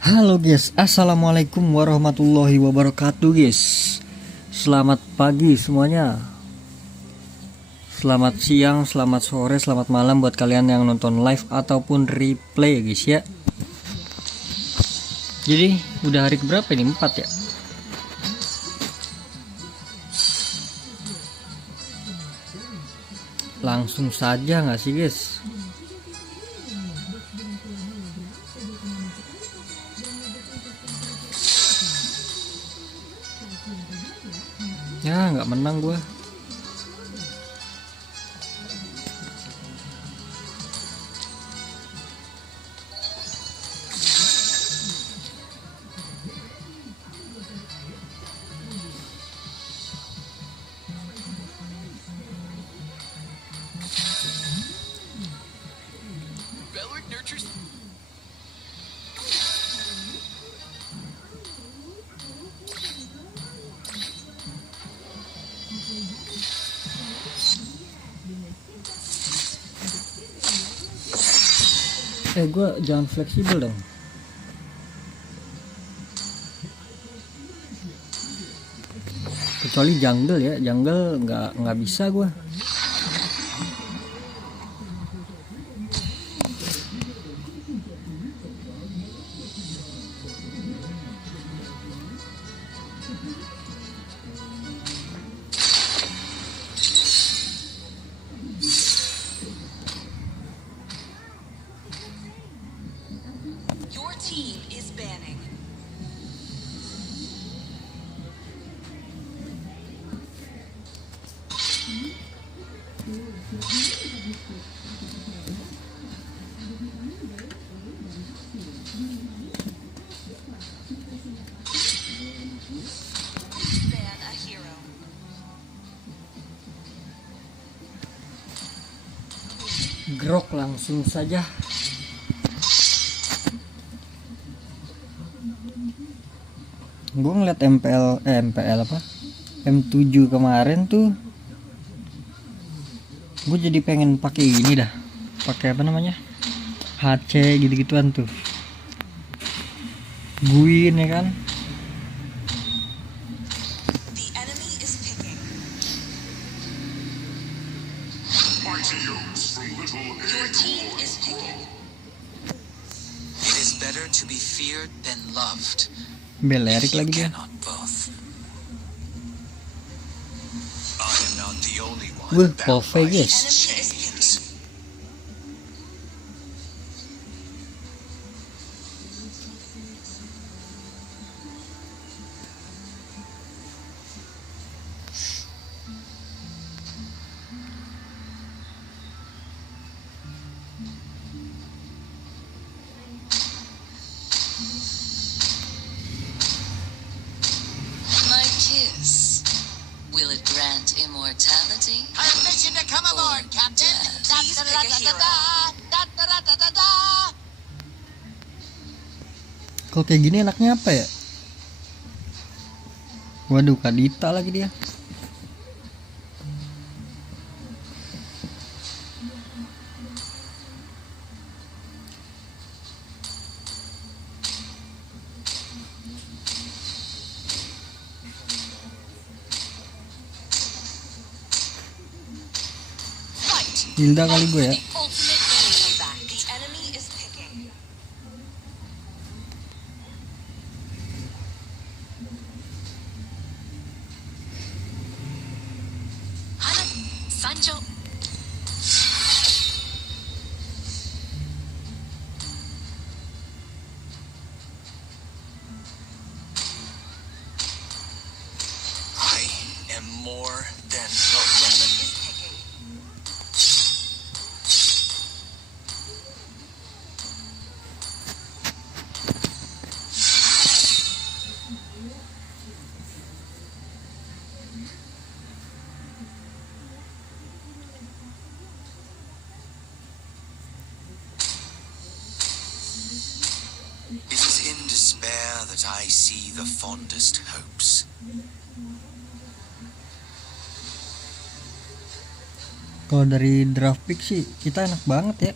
Halo guys, assalamualaikum warahmatullahi wabarakatuh guys. Selamat pagi semuanya. Selamat siang, selamat sore, selamat malam buat kalian yang nonton live ataupun replay guys ya. Jadi udah hari keberapa ini? 4 ya. Langsung saja nggak sih guys? Ya nggak menang gua. Gua jangan fleksibel dong. Kecuali jungle ya, jungle nggak bisa gua. Your team is banning. Ban a hero. Grok langsung saja. Gue ngeliat MPL apa M7 kemarin tuh, gue jadi pengen pakai ini dah, pakai apa namanya, HC gitu-gituan tuh, Guin ya kan. The enemy is picking. Your team is picking. It is better to be feared than loved. Belerik You lagi dia. cannot both. I am not the only one Wah, bound Pove by guys. these chains. My kiss. Will it grant immortality? Permission to come aboard, Captain. Please pick a hero. Kalau kayak gini enaknya apa ya? Waduh, Kadita lagi dia. Hilda kali gue ya. The ultimate enemy back. The enemy is picking. Hana, Sanjo. I am more than a weapon. Is picking. It is in despair that I see the fondest hopes. Kalau dari draft pick sih kita enak banget ya.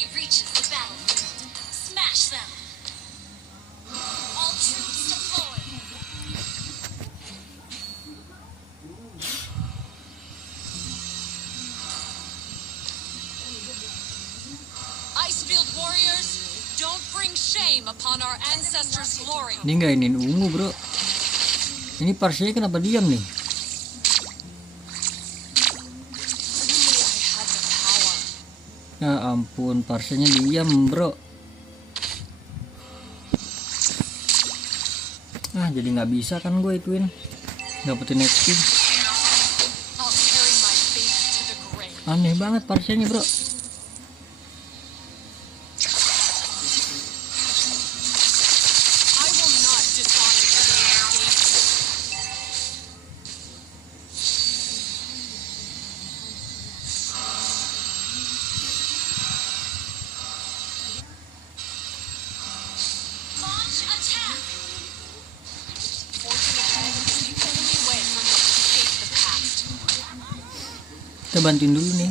enemy reaches the battlefield, smash them. All troops deployed. Icefield warriors, don't bring shame upon our ancestors' glory. Ini nggak ini ungu bro. Ini parsinya kenapa diam nih? Ya ampun, parsinya diam bro. Ah jadi nggak bisa kan gue ituin dapetin XP. Aneh banget parsinya bro. Kita bantuin dulu nih.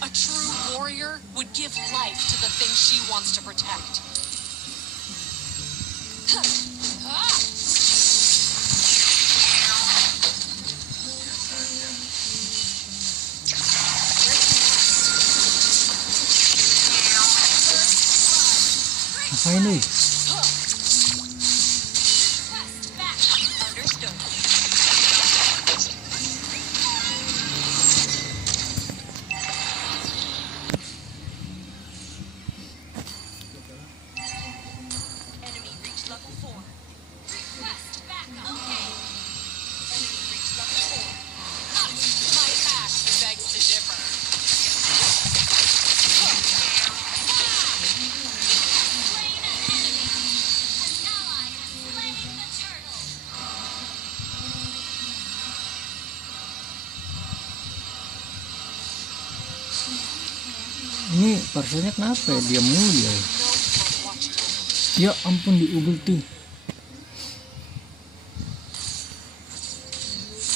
A true warrior would give life to the thing she wants to protect. Ngapain nih? Enemy reached level 4. Request backup. Okay. Enemy reached level 4. My axe begs to differ. Slain an enemy. An ally has slain the turtle. Ini parsinya kenapa ya? Diam mulu ya. No one watching over me. Ya ampun di ulti.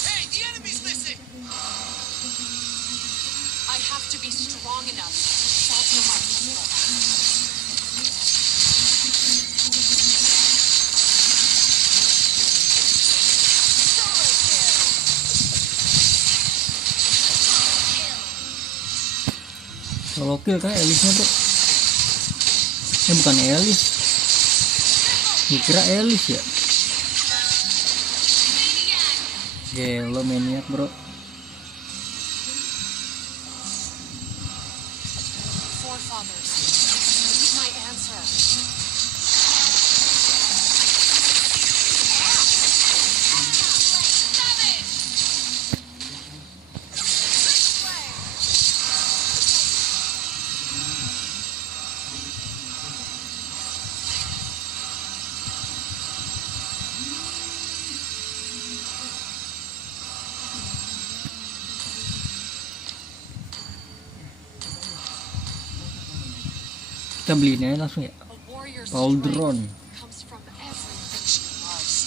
Hey, the enemy's missing! I have to be strong enough to shelter my people. Solo kill. Solo kill kan Elisnya tuh. Bukan Elis. Dikira Elis ya. Gelo maniak bro. Forefathers, need my answer. Kita beliin aja langsung ya. A warrior's Pauldron. strength comes from everything she loves.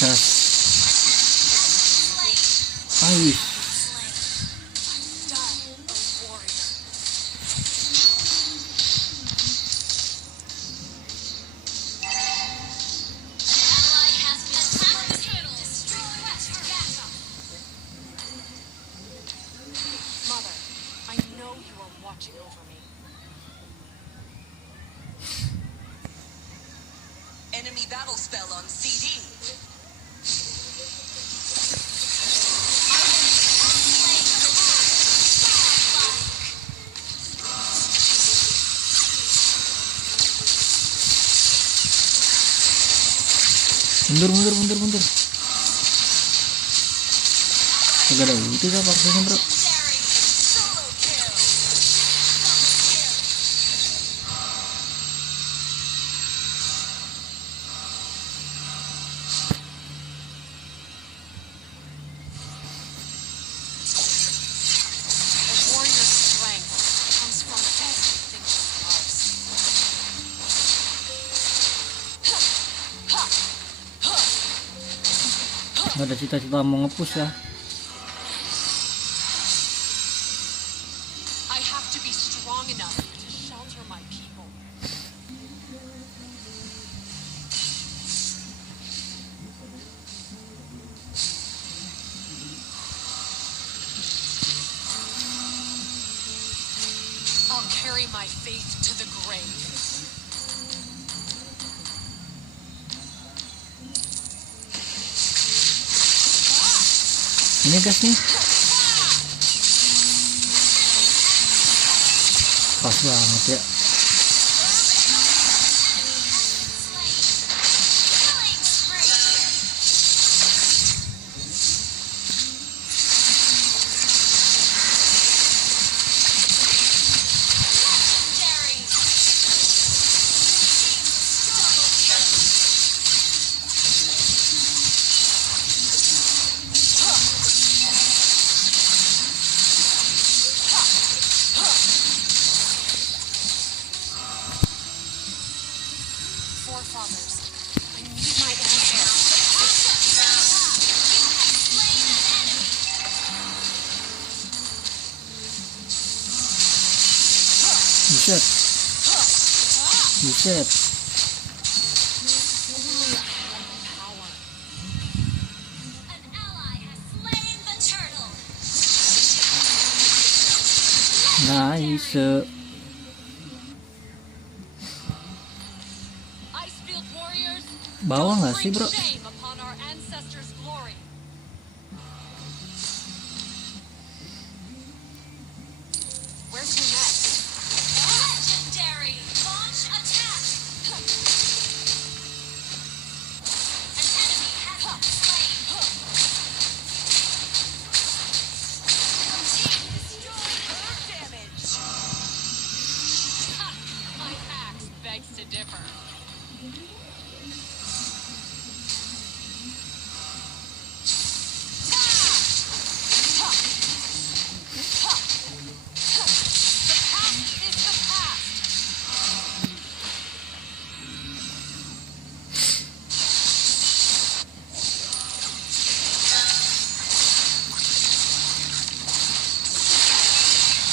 Cas. Ais. Done, a warrior. Ally has been attacked. Destroy backup. Mother, I know you are watching over me. Enemy battle spell on CD. Mundur. Gak ada ulti kah parsinya bro? Solo kill. Nggak ada cita-cita mau nge-push ya. I have to be strong enough to shelter my people. I'll carry my faith to the grave. Ini gas nih. Pas banget ya. Forefathers, I need my answer. Buset. Buset. Only I have power. An ally has slain the turtle. Nice. Icefield warriors, Bawah don't nggak sih, bring bro? shame upon our ancestors' glory. Where's your next? Legendary. Launch attack. An enemy has been slain. Team destroyed. Damage. Ha! My axe begs to differ. The past is the past.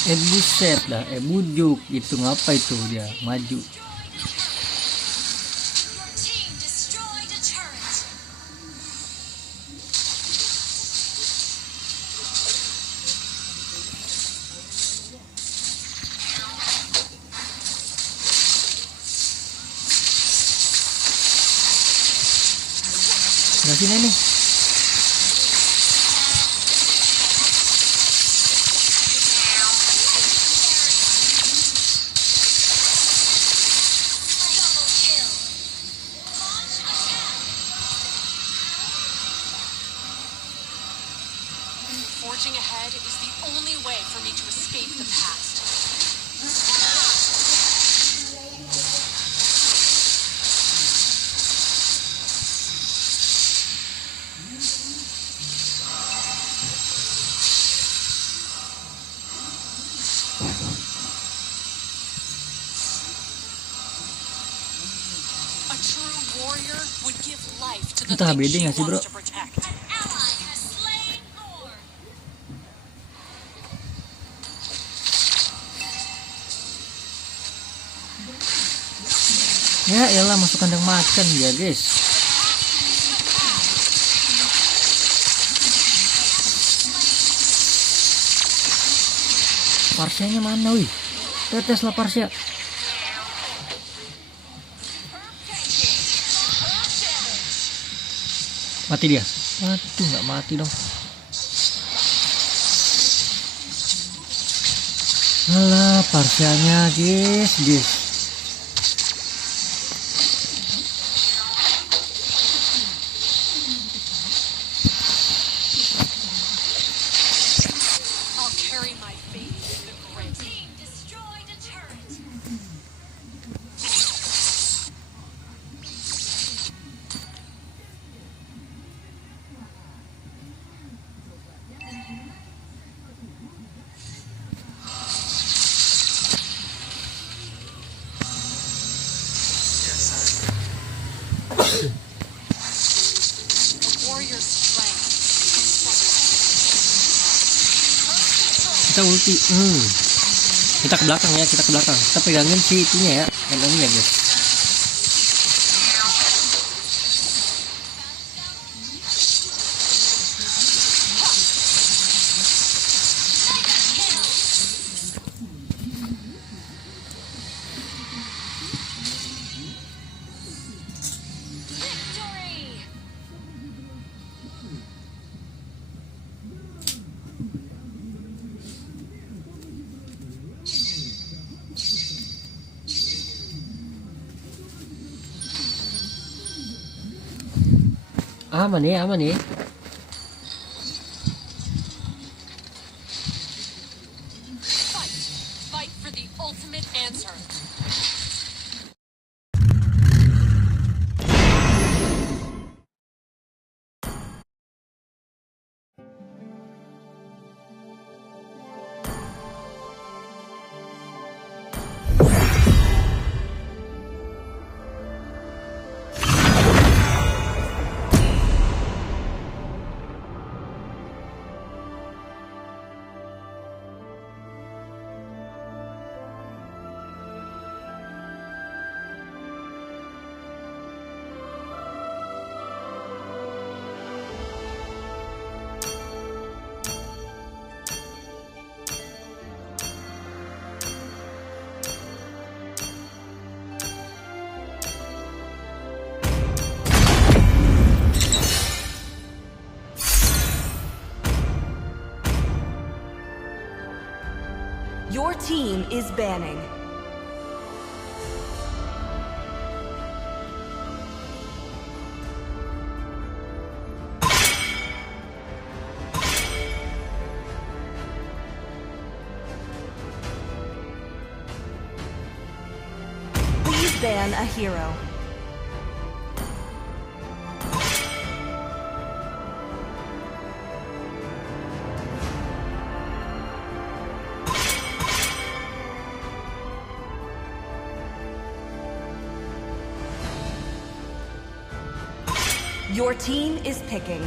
Buset dah. Bujuk. Itu ngapa itu dia maju. Your team destroyed a turret. Nah sini nih. Double kill. Launch attack. Forging ahead is the only way for me to escape the past. A true warrior would give life to the Itu thing HBD she nggak sih, bro? wants to protect. An ally has slain Thor. Ya elah masuk kandang macan ya guys. Parsianya mana wih? Tetes lah Parsia. Mati dia. Aduh nggak mati dong. Alah Parsianya guys. I'll carry my faith to the grave. Team destroyed a turret. A warrior's strength Kita ulti. Kita ke belakang ya, kita ke belakang. Kita pegangin si itunya ya. Ini ya guys. Victory! Aman nih, aman nih. Fight! Fight for the ultimate answer. Your team is banning. Please ban a hero. Your team is picking.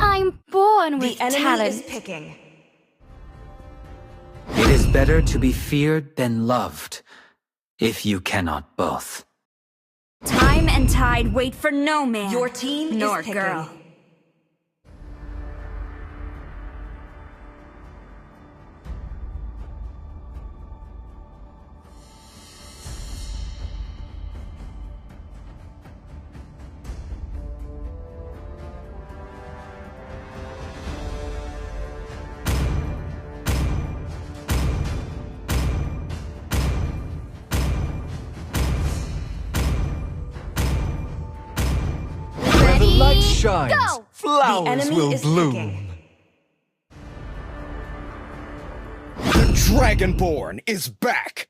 I'm born with The enemy talent. is picking. It is better to be feared than loved, if you cannot both. Time and tide wait for no man. Your team nor is picking. girl. Where the light Ready? shines, Go! The flowers enemy will is bloom. picking. The Dragonborn is back!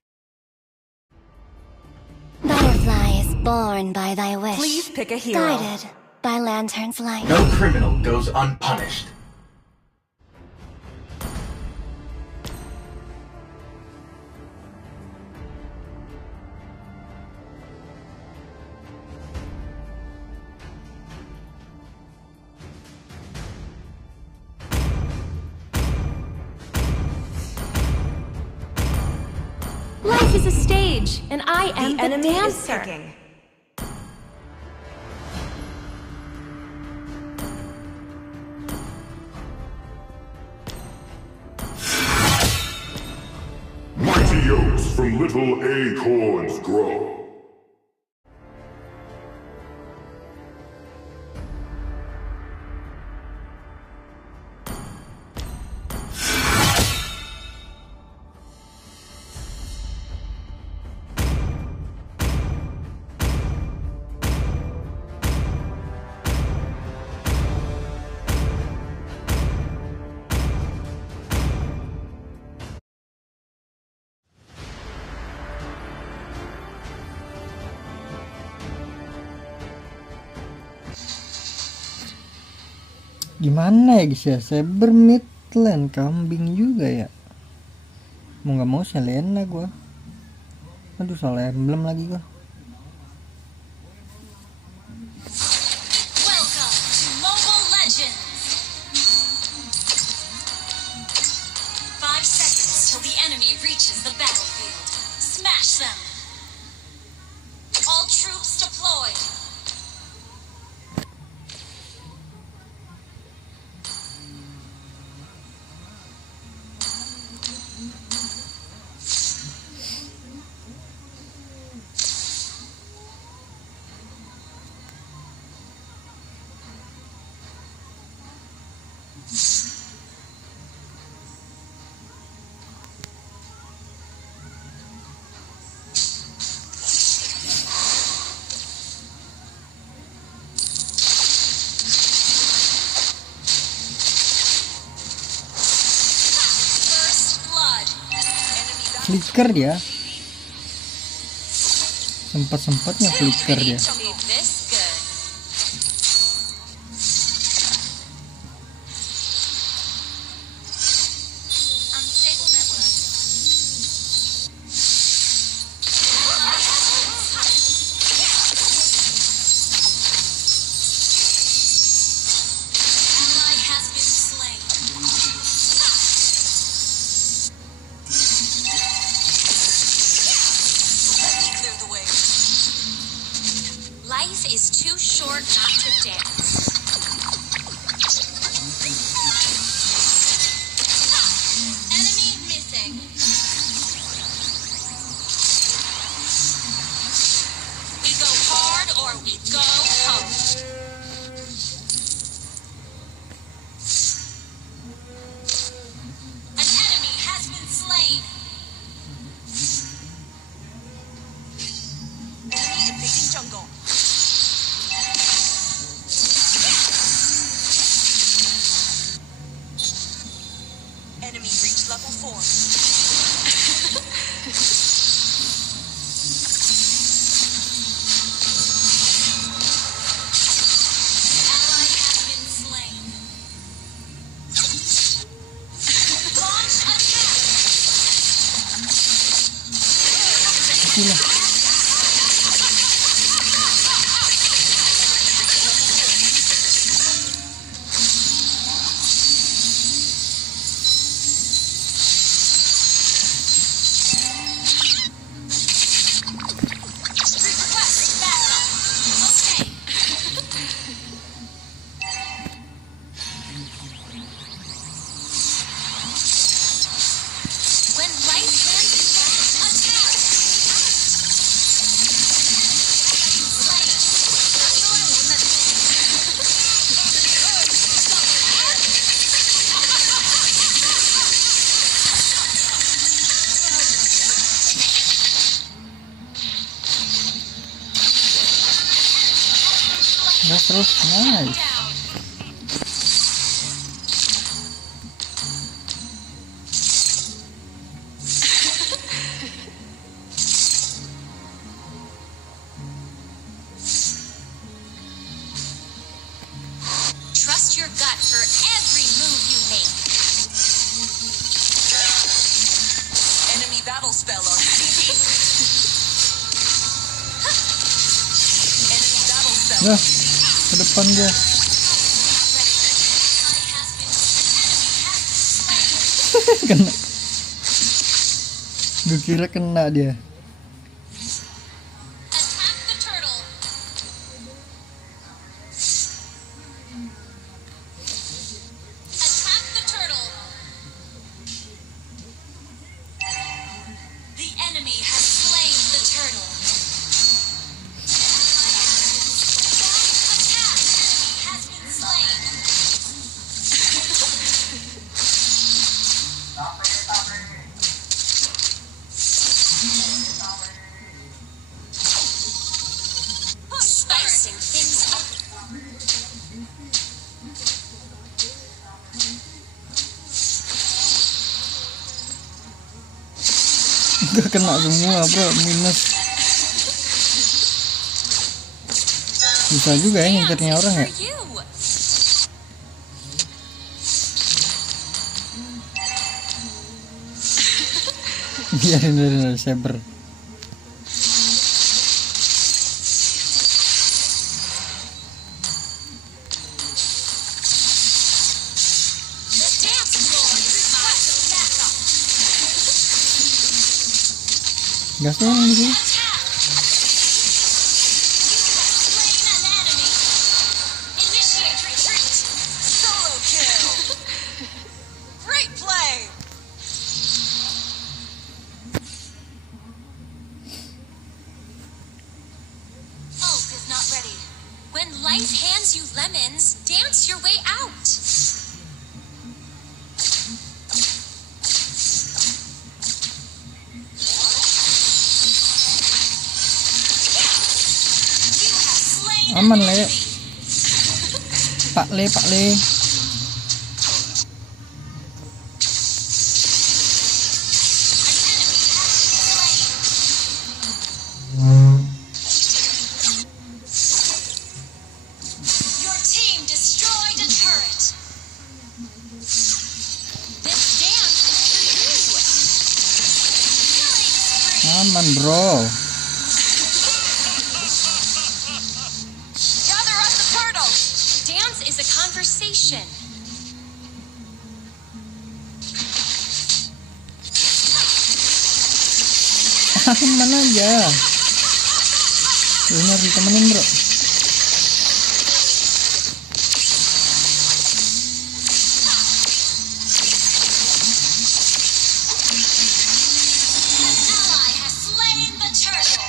Butterfly is born by thy wish. Please pick a hero. Guided by lantern's light. No criminal goes unpunished. Life is a stage, and I am The the, enemy is dancer. picking. Mighty oaks from little acorns grow. Gimana ya guys ya, Saber mid lane kambing juga ya. Mau nggak mau Selena gua. Aduh salah emblem lagi gua. Welcome to Mobile Legends! 5 seconds till the enemy reaches the battlefield. Smash them! All troops deployed! First blood! Flicker dia. Sempat-sempatnya flicker dia. Made this good. Unstable network. Ally has been slain. Let me clear the way. Life is too short not to dance. Enemy missing. We go hard or we go home. An enemy has been slain. Enemy invading jungle. Enemy reached level 4. Ally has been slain. Launch attack. Gila. Request backup. Okay. When light hits, attack. Nah, terus nice. Trust your gut for every move you make. Enemy battle spell on CG. Enemy battle spell Nah, on CG. ke depan dia. Kena. Gue kira kena dia. Attack the turtle. Attack the turtle. The enemy has slain the turtle. Attack! Enemy has been slain. Spicing things up. Gak kena semua bro, minus. Bisa juga ya ngincernya orang ya. For you. Biarin saber. Gasnya yang di sini. When life hands you lemons, dance your way out. Aman Le. Pak Le. Your team destroyed a turret. This dance is for you. Aman bro. Gather up the turtle. Dance is a conversation. Aman aja. Ini harus ditemenin bro. Ally has slain the turtle.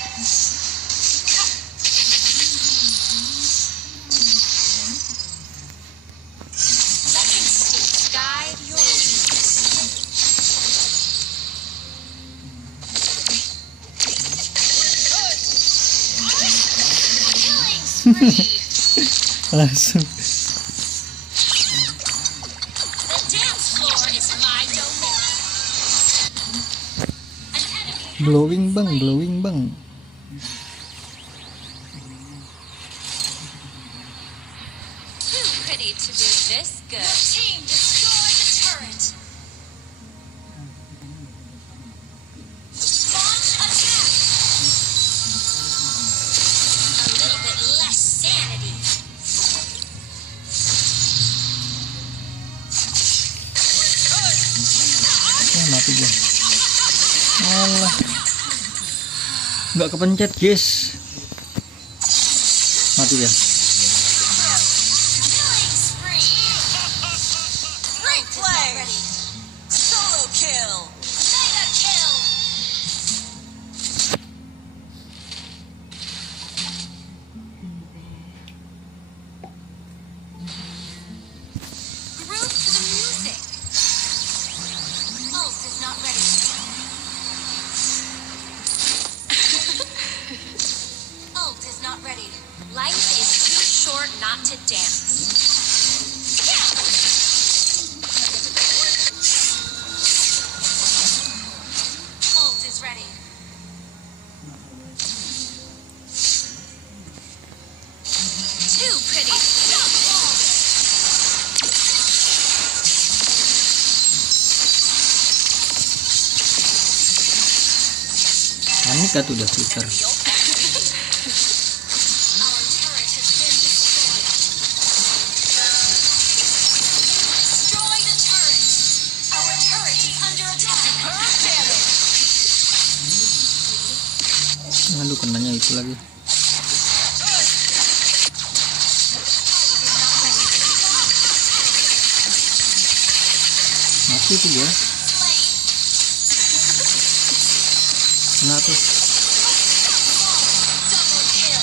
Let instincts guide your killing spree. Langsung. The dance floor is my domain. An enemy Glowing bang. too pretty to be this good. Your team destroyed a turret. Launch attack. A little bit less sanity. Mati gue. Alah. Nggak kepencet guys. Mati dia. Killing spree. Great play. Solo kill. Mega kill. Groove to the music. Ult is not ready. Ult is not ready. Life is too short not to dance. Ult is ready. Too pretty. Panik gak tuh udah Twitter. Our turret has been destroyed. Destroy the turret. Our turret is under attack. Aduh kenanya itu lagi. Mati tuh dia. Kena tuh. Double kill.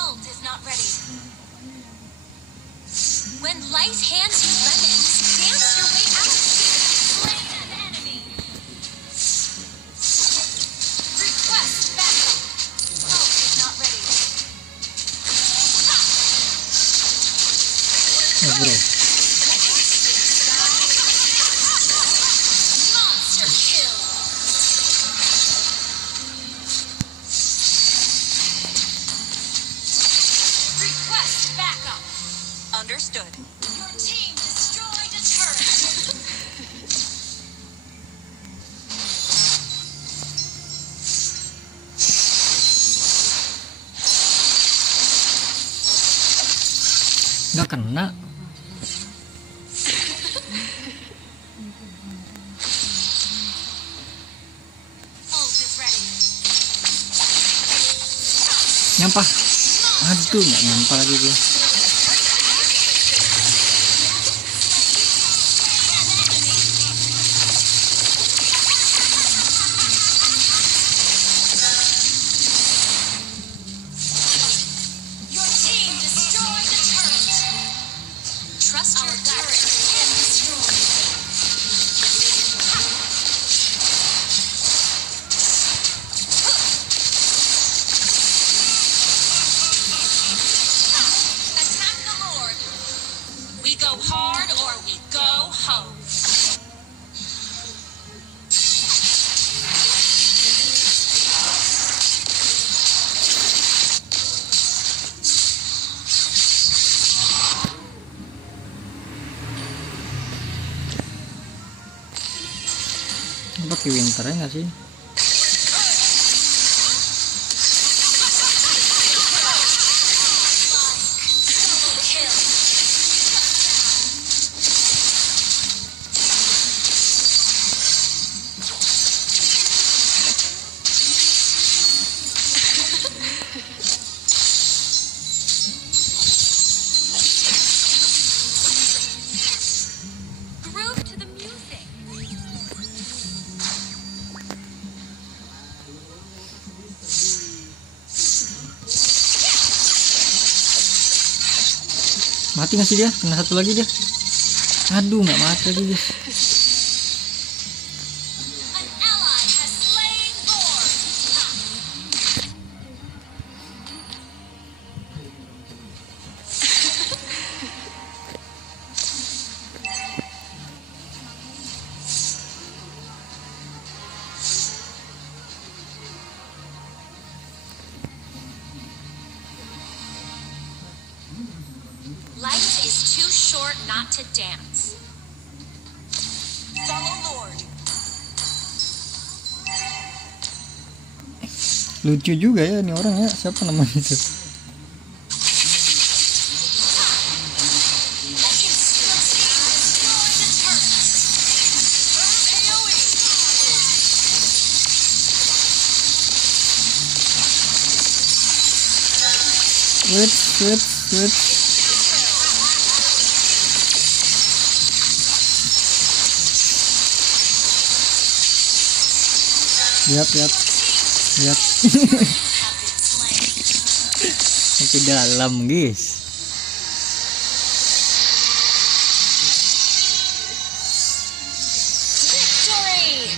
Ult is not ready. When life hands you lemons, dance your way out. Slain an enemy. Request backup. Ult is not ready. nggak kena. Nyampah. Aduh, nggak nyampah lagi gue. Your team destroyed the turret. Trust your turret and destroy. Attack the Lord. We go hard or we go home. Pakai winter ya nggak sih? Kill. Groove to the music. Mati nggak sih dia? Kena satu lagi dia. Aduh, nggak mati lagi guys. An ally has slain Lord. Life is too short not to dance. Follow Lord. Lucu juga ya ini orang ya. Siapa namanya itu? Wait. Lihat. Sampai dalam guys. Victory!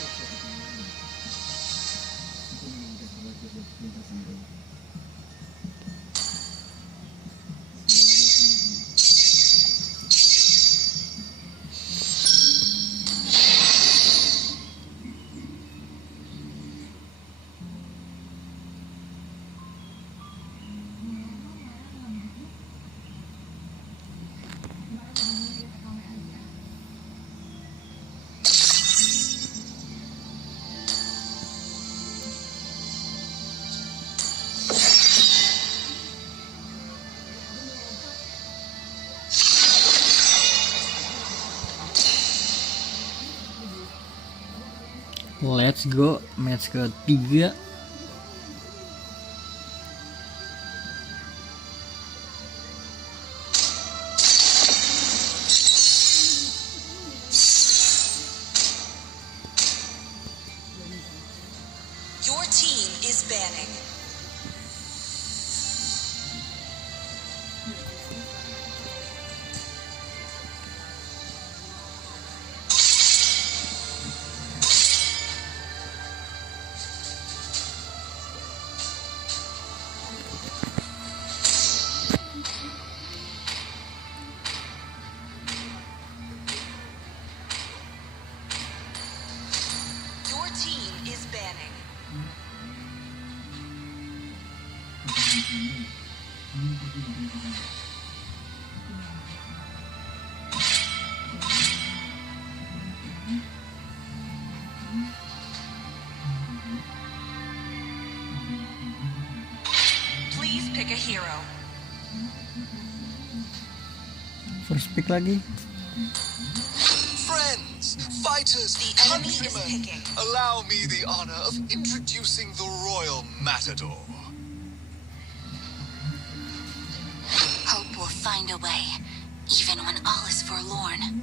Let's go match ketiga. Your team is banning. Your team is banning. Please pick a hero. First pick lagi. Friends, fighters, The enemy is countrymen, picking. allow me the honor of introducing the Royal Matador. Hope will find a way, even when all is forlorn.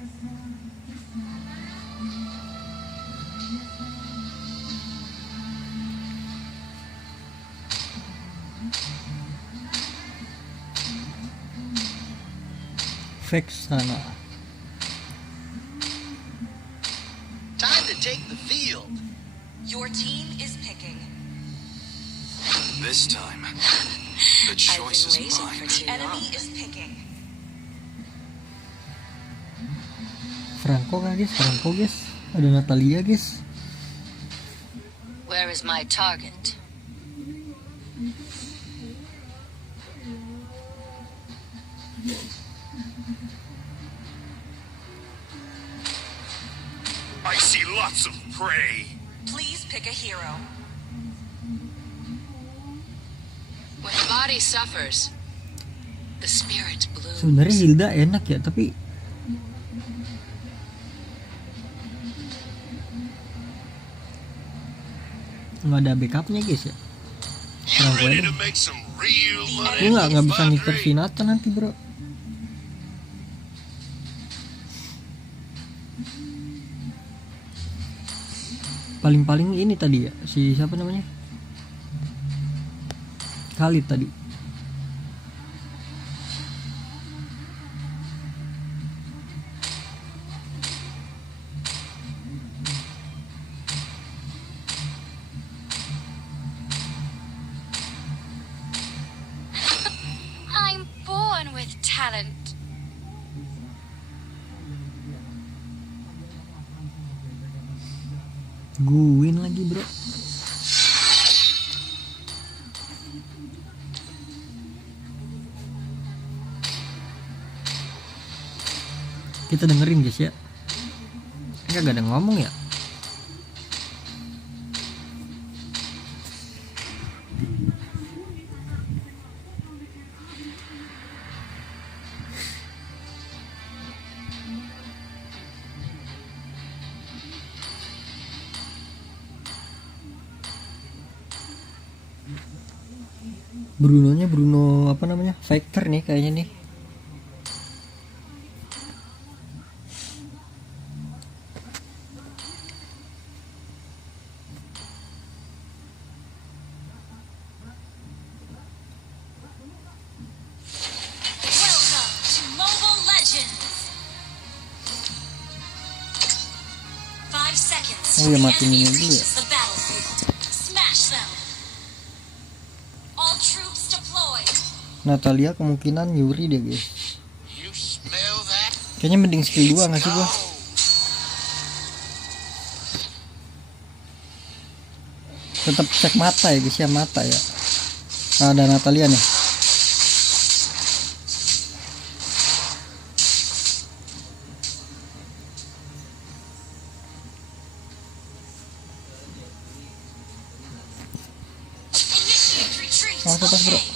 Vexana. Time to take the field. Your team is picking. This time, the choice is mine. The enemy is picking. Franco kah guys? Franco guys. Ada Natalia guys. Where is my target? I see lots of prey. Please pick a hero. When the body suffers, the spirit blooms. Sebenarnya Hilda enak ya, tapi nggak ada backupnya guys ya. Franco Ready aja. to make some real money? Gue nggak bisa ngiker Sinata nanti bro. Paling-paling ini tadi ya, si siapa namanya? Khalid tadi. I'm born with talent. Guin lagi bro. Kita dengerin guys ya. Ini gak ada ngomong ya. Brunonya Bruno apa namanya? Factor nih kayaknya nih. Welcome to Mobile Legends. 5 seconds. Oh ya, till the matiin enemy ini dulu ya. reaches the battlefield. Smash them. All troops deployed. Natalia kemungkinan Yuri deh guys. You smell that? Kayaknya mending skill 2 nggak sih gua? Tetap cek mata ya guys ya, mata ya. Ada Natalia nih. Initiate retreat. Oh, tetas bro. Okay.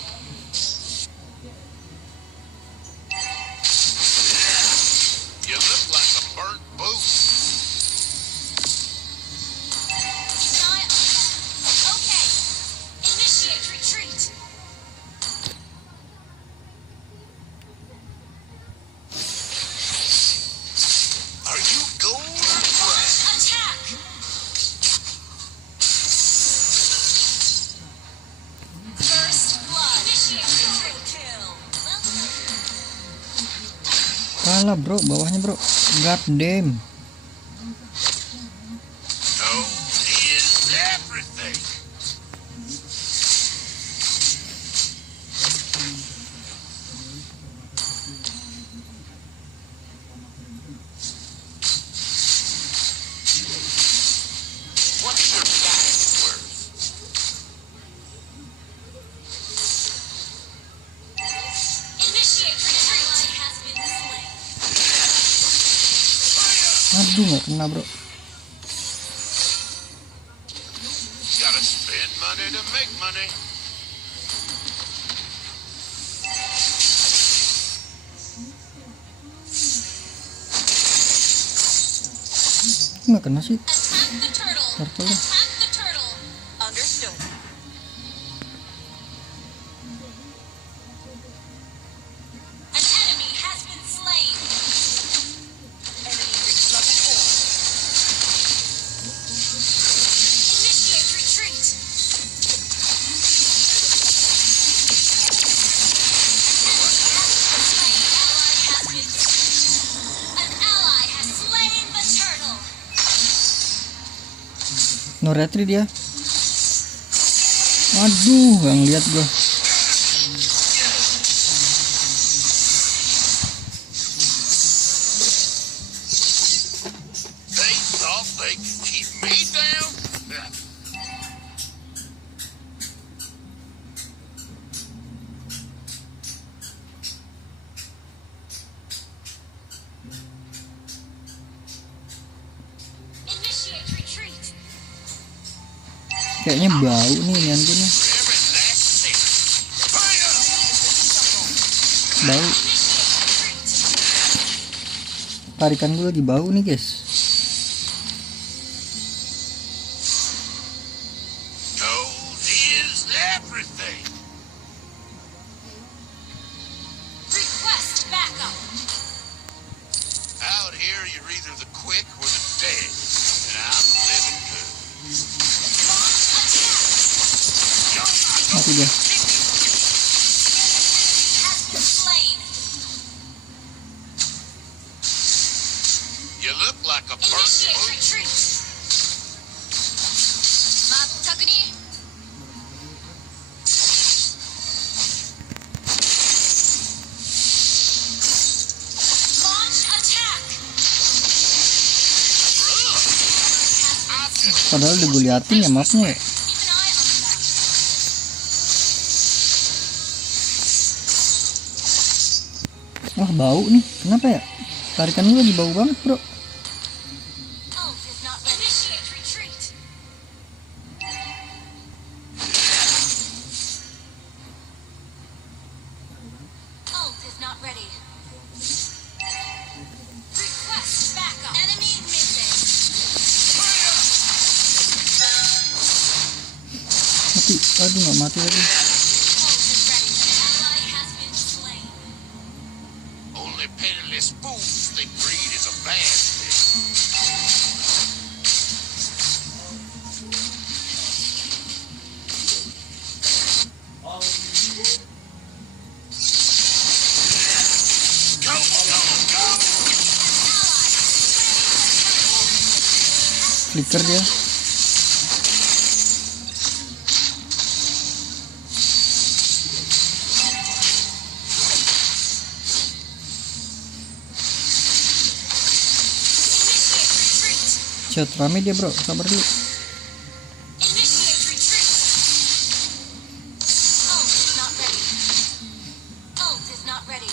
You look like a burnt boot. Keep an eye on them. Okay. Initiate retreat. Are you gold or brass? Attack. First blood. Initiate retreat. Kill. Kalah bro, bawahnya bro. God damn. Gold is everything. What's your back worth? Initiate retreat. Has been slain. Aduh nggak kena bro. Gotta spend money to make money. Nggak kena sih. Attack the turtle. Turtle. Attack the turtle. Understood. An enemy has been slain. Enemy reached level 4. Initiate retreat. An ally has slain the turtle. No retreat dia. Aduh, gak ngeliat gua. They thought they could keep me down? Initiate retreat. Kayaknya bau nih inian gue nih. Every last thing. Fire! Bau. Tarikan gue lagi bau nih guys. Gold is everything. Request backup. Out here, you're either the quick or the dead. And I'm living good. Mati dia. Has been slain. You look like a burnt Initiate boot. retreat. Matakuni. Launch attack. Padahal udah gue liatin ya mapnya ya. Keep an eye on the map. Wah bau nih. Kenapa ya? Tarikan gue lagi bau banget bro. Ult is not ready. Initiate retreat. Ult is not ready. Request backup. Enemy missing. Mati. Aduh gak mati lagi. Ult is ready. Ally has been slain. Only pitiless fools think greed is a bad thing. Go, go, go! Flicker dia. Chat rame dia bro. Sabar dulu. Initiate retreat. Ult is not ready. Ult is not ready.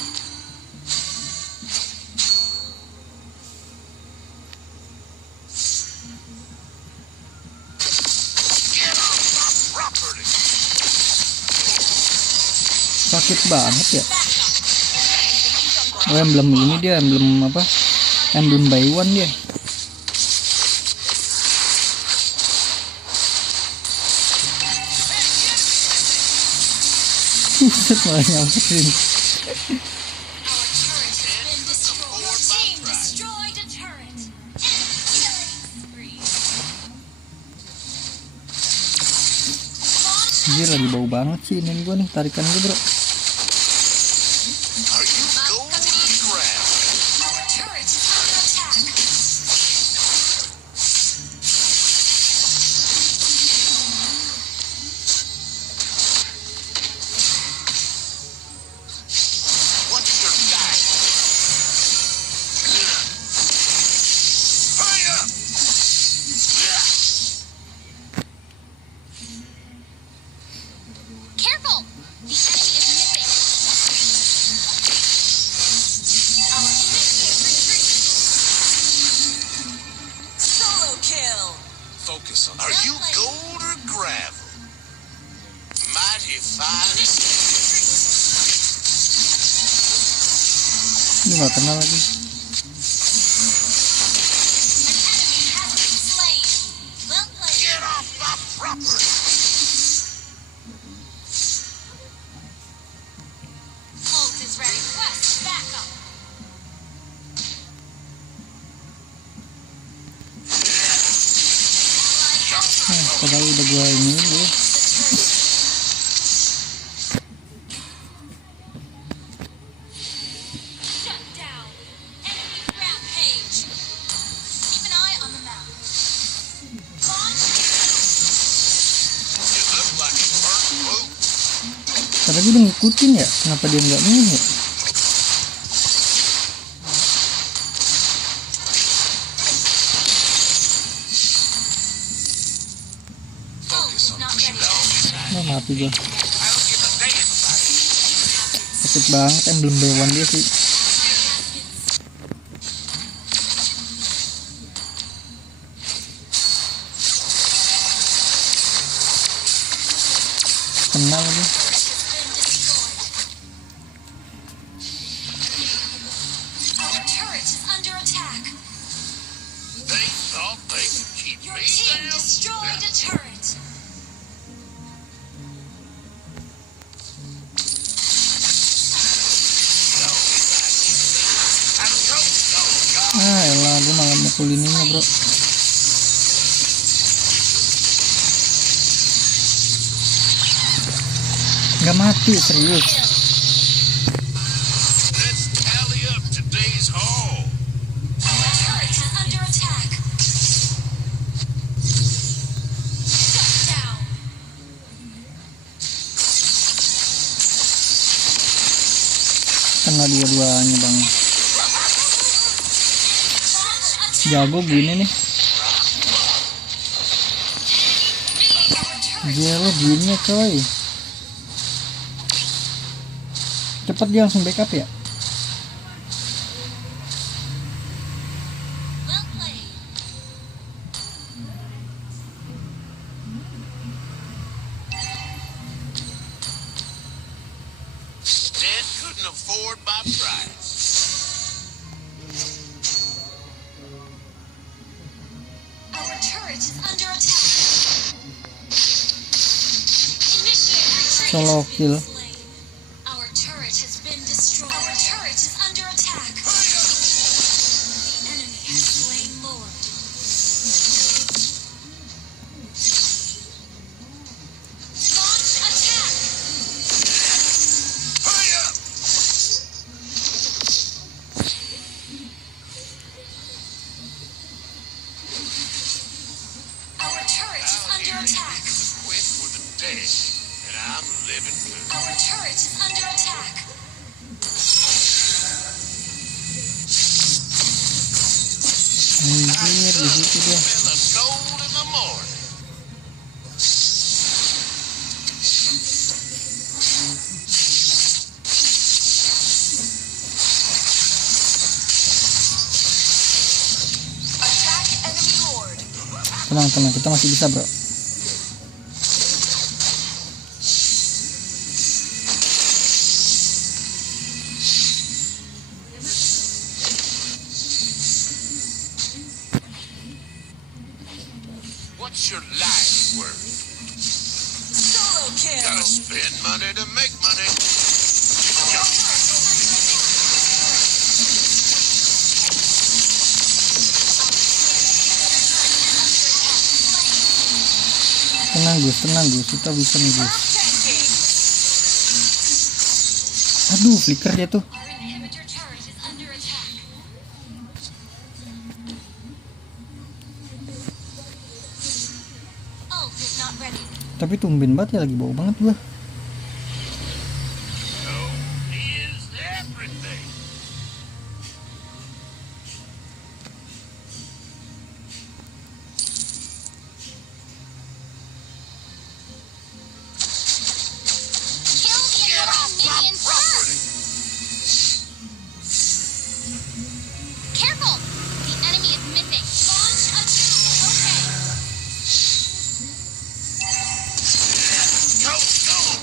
Get off my property! Sakit banget ya. Oh emblem ini dia. Emblem apa? Emblem buy one dia. Buset malah nyamperin. Our turret has been destroyed. Your team destroyed a turret. Enemy killing spree. Anjir lagi bau banget sih ini gue nih. Tarikan gue bro. Are you gold or gravel? Our turret is under attack. What's your guide? Fire! Careful! The enemy is missing. Our initiate retreat. Solo kill. Focus on. Are you gold or gravel? Mighty fine. Ini gak kenal lagi. An enemy has Padahal udah gua ini dulu. Shut down. Enemy rampage. Keep an eye on the map. Launch. It looks like it's burnt blue. Tadi udah ngikutin ya, kenapa dia nggak ini ya? Nah, mati gua. Sakit banget, emblem B1 dia sih. Kenal lagi. Our turret is under attack. They thought they could keep Your me team down. destroyed a turret. Ah elah, gua malah mukul ininya bro. Nggak mati, serius. Let's tally up today's haul. Our turret is under attack. Shut down. Kena dua-duanya bang. Jago gini nih. Gila gini coy. Cepet dia langsung backup ya. Well played. Dad couldn't afford my price. Our turret is under attack. Initiate retreat. Solo kill. Our turret has been destroyed. Our turret is under attack. The enemy has slain Lord. Launch attack. Hurry up! Our turret is under attack. The quick or the dead, and I'm living blue. Our turret is under attack. Anjir, di situ dia. Smell of gold in the morning. Attack enemy lord. Tenang, kita masih bisa bro. What's your life worth? Solo kill. Gotta spend money to make money. Tenang Gus, kita bisa nih Gus. Tanking. Aduh, flicker dia tuh. Our inhibitor turret is under attack. Ult is not ready. Tapi tumben banget ya, lagi bau banget gua. So is everything. Kill the annoying minion first. Careful! The enemy is missing. Launch attack. Okay. Go, go!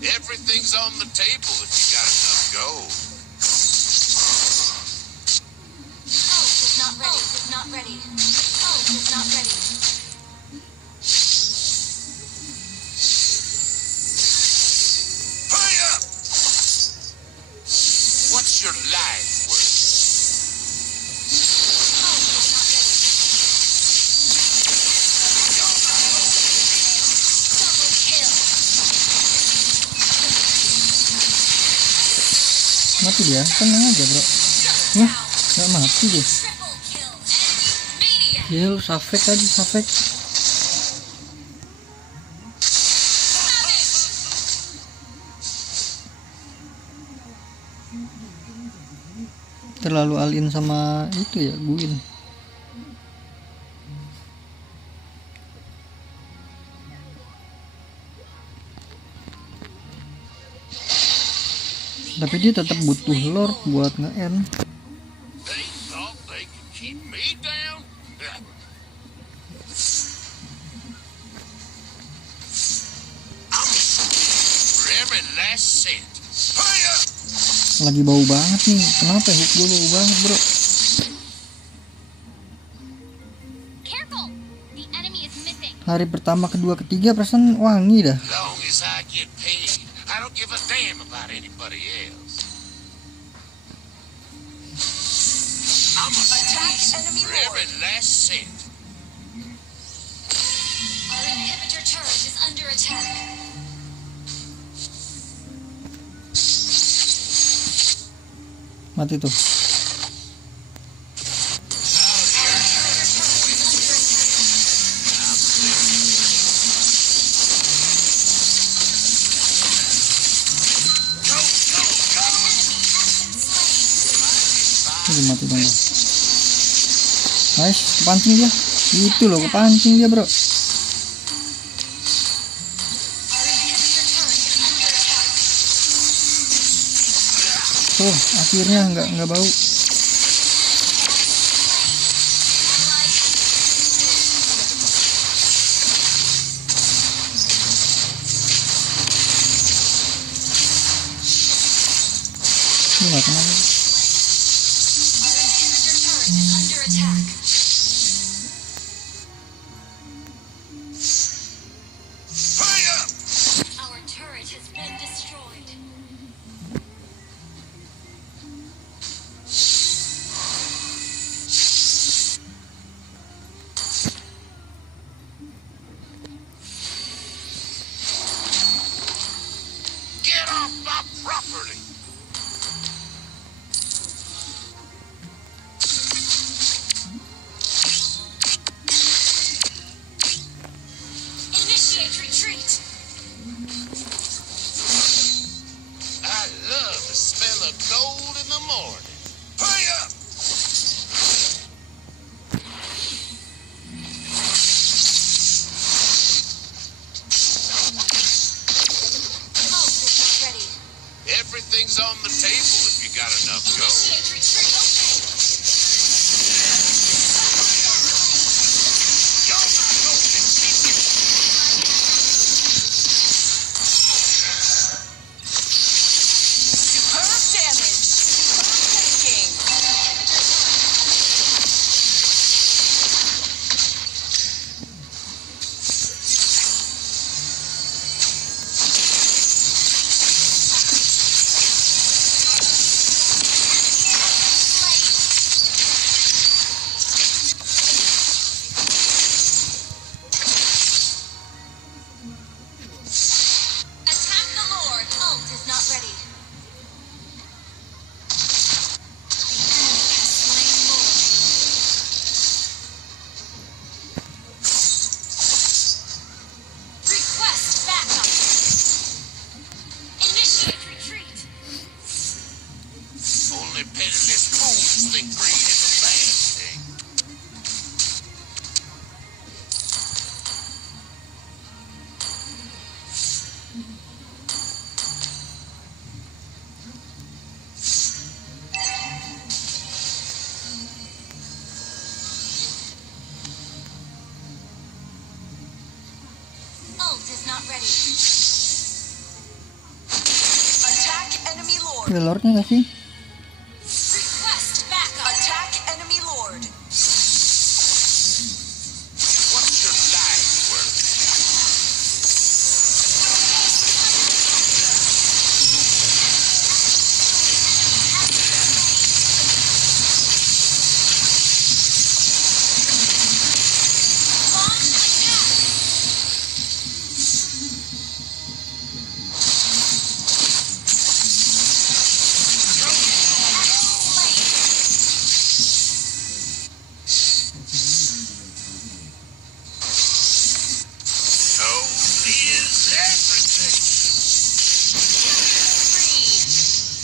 Everything's on the table if you got enough gold. Ult is not ready. Ult is not ready. Ult is not ready. Hurry up! What's your life worth? Ult is not ready. Double kill. Mati dia, tenang aja bro. Gak mati dia. Triple kill. Ya lu safek aja, safek. Terlalu alin sama itu ya, Guin. Tapi dia tetap butuh lord buat nge-end. They thought they could keep me down? For every last cent. Hurry up! Lagi bau banget nih. Kenapa hook gue bau banget bro? Careful! The enemy is missing. Hari pertama, kedua, ketiga perasaan wangi dah. Long as I get paid, I don't give a damn about anybody else. I'm a Attack enemy for every lord. last cent. Our inhibitor turret is under attack. Mati tuh. Ini mati dong bro. Nice, kepancing dia. Itu loh, kepancing dia bro. Our inhibitor turret is under attack. Tuh, akhirnya nggak bau. Ini nggak kena lagi. Our inhibitor turret is under attack. Hurry up! Our turret has been destroyed. Get off my property! Initiate retreat. I love the smell of gold in the morning. Hurry up! Ult is not ready. Everything's on the table if you got enough gold. Initiate retreat. You're not going to keep it. Superb damage. Superb taking. Attack the Lord. Ult is not ready. The enemy has slain Lord. Request backup. Initiate retreat. Only pitiless fools think greed is a bad thing. Ult is not ready. Ada lordnya gak sih? Request backup. Attack enemy lord. What's your life worth? So is everything.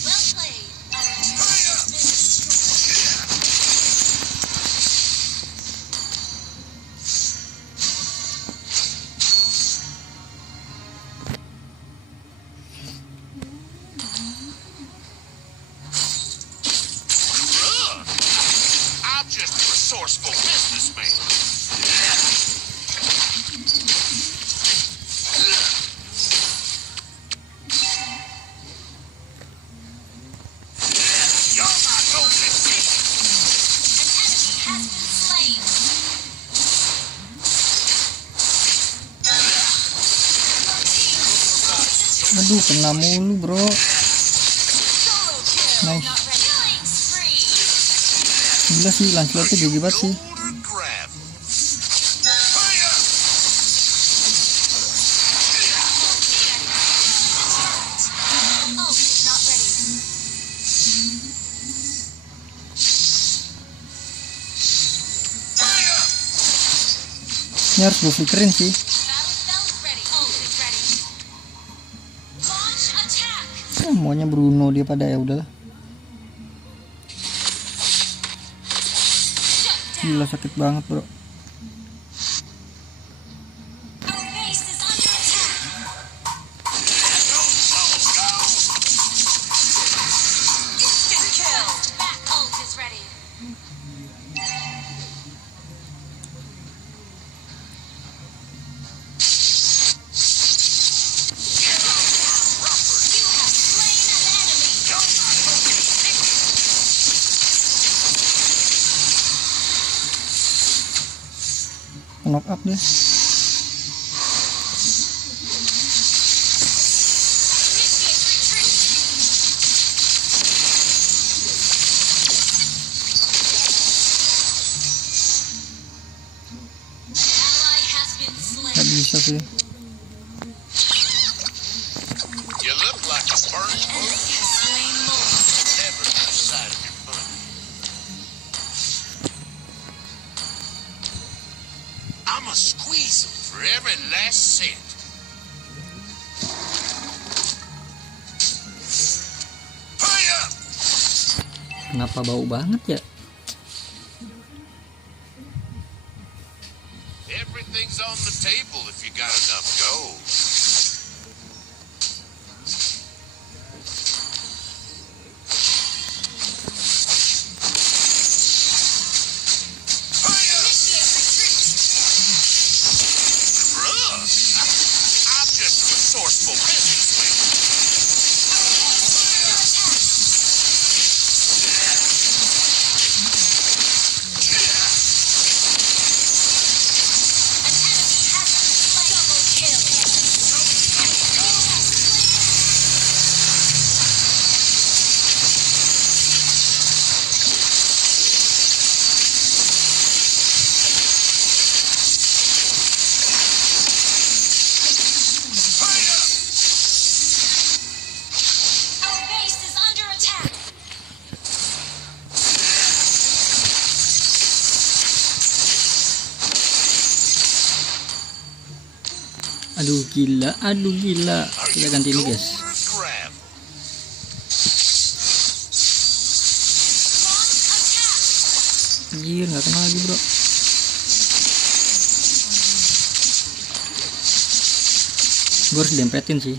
Well played. I'm just a resourceful businessman. You're not going to see. An enemy has been slain. Aduh, kena mulu bro. Solo kill. Nice. Killing spree. Gila sih, Lancelotnya gigi banget sih. Golden gravel. Ult is not ready. Ini harus gue flickerin sih. Battle spell ready. Ult is ready. Launch attack. Maunya Bruno dia pada ya udahlah. Gila sakit banget bro. Our base is under attack. Instant kill. Back ult is ready. You have slain an enemy. Knock up deh. Initiate retreat. Ally has been slain. Gak bisa sih. You look like a burnt Enemy has slain more. never the side of your foot. I'ma squeeze them for every last cent. Hurry up! Kenapa bau banget ya? Everything's on the table if you got enough gold. Hurry up! Initiate retreat. Bruh, I'm just a resourceful businessman. Aduh gila, aduh gila. Kita ganti ini guys. Anjir, nggak kena lagi bro. Gue harus dempetin sih.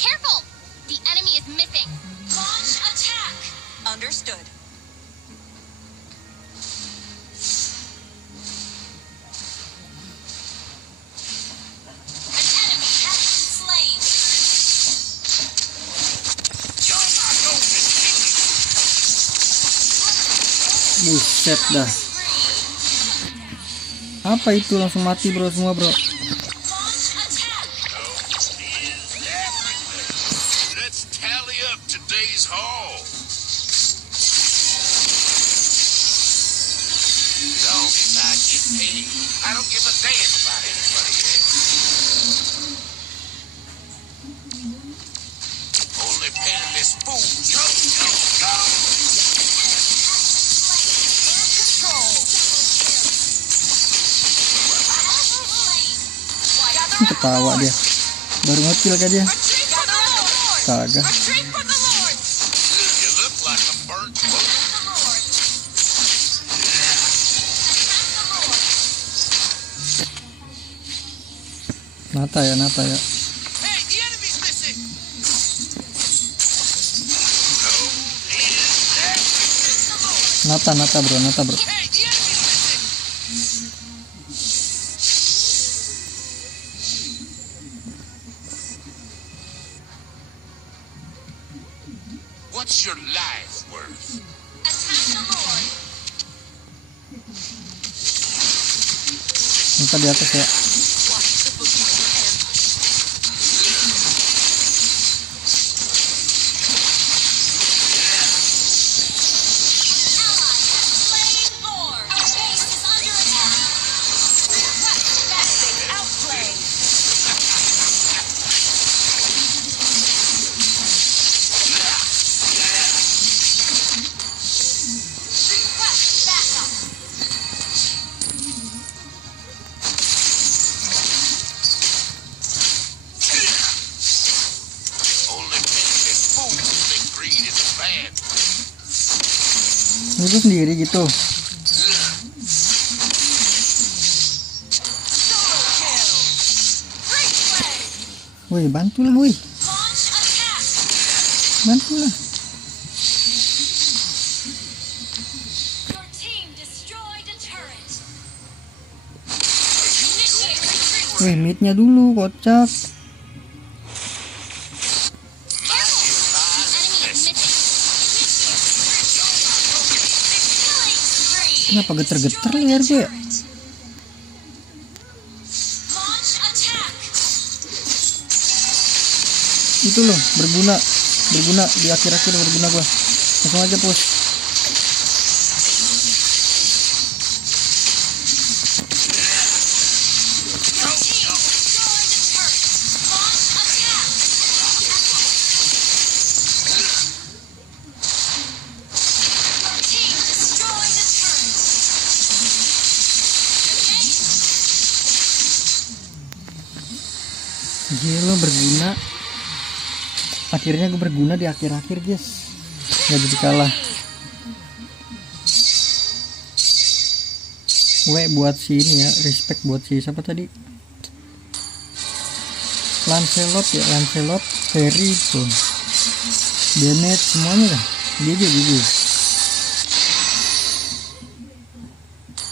Careful! The enemy is missing. Launch attack! Understood. An enemy has been slain. Buset dah. Apa itu, langsung mati bro semua bro. Let's tally up today's haul. Long as I get paid, I don't give a damn about anybody else. Only penniless fools. Go, go, go. Ketawa dia. Baru ngekill kan dia. Kagak. You look like a burnt book. Nata ya. Hey, the enemy's missing. Nata bro. Hey, the enemy's missing. What's your life worth? Nata di atas ya. Only penniless fools think greed is a bad thing. Itu sendiri gitu. Woi, bantulah woi. Bantulah. Your team destroyed a turret. Woi, midnya dulu kocak. Kenapa geter-geter liar gue ya? Itu loh, berguna di akhir-akhir berguna gua. Langsung aja push. Gila berguna. Akhirnya gue berguna di akhir-akhir guys. Gak jadi kalah. Buat si ini ya, respect buat si siapa tadi? Lancelot ya, Lancelot, Ferry tuh, Bennett semuanya lah. GG.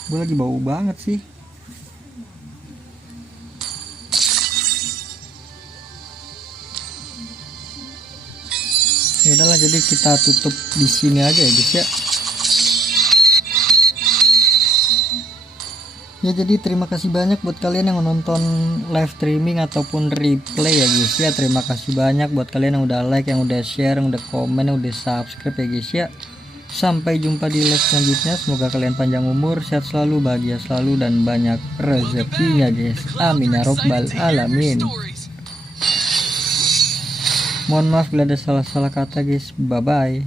Gue lagi bau banget sih. Ya udahlah, jadi kita tutup di sini aja ya guys ya. Ya jadi terima kasih banyak buat kalian yang menonton live streaming ataupun replay ya guys ya. Terima kasih banyak buat kalian yang udah like, yang udah share, yang udah komen, yang udah subscribe ya guys ya. Sampai jumpa di live selanjutnya. Semoga kalian panjang umur, sehat selalu, bahagia selalu, dan banyak rezekinya guys. Amin ya robbal alamin. Mohon maaf bila ada salah-salah kata guys. Bye bye.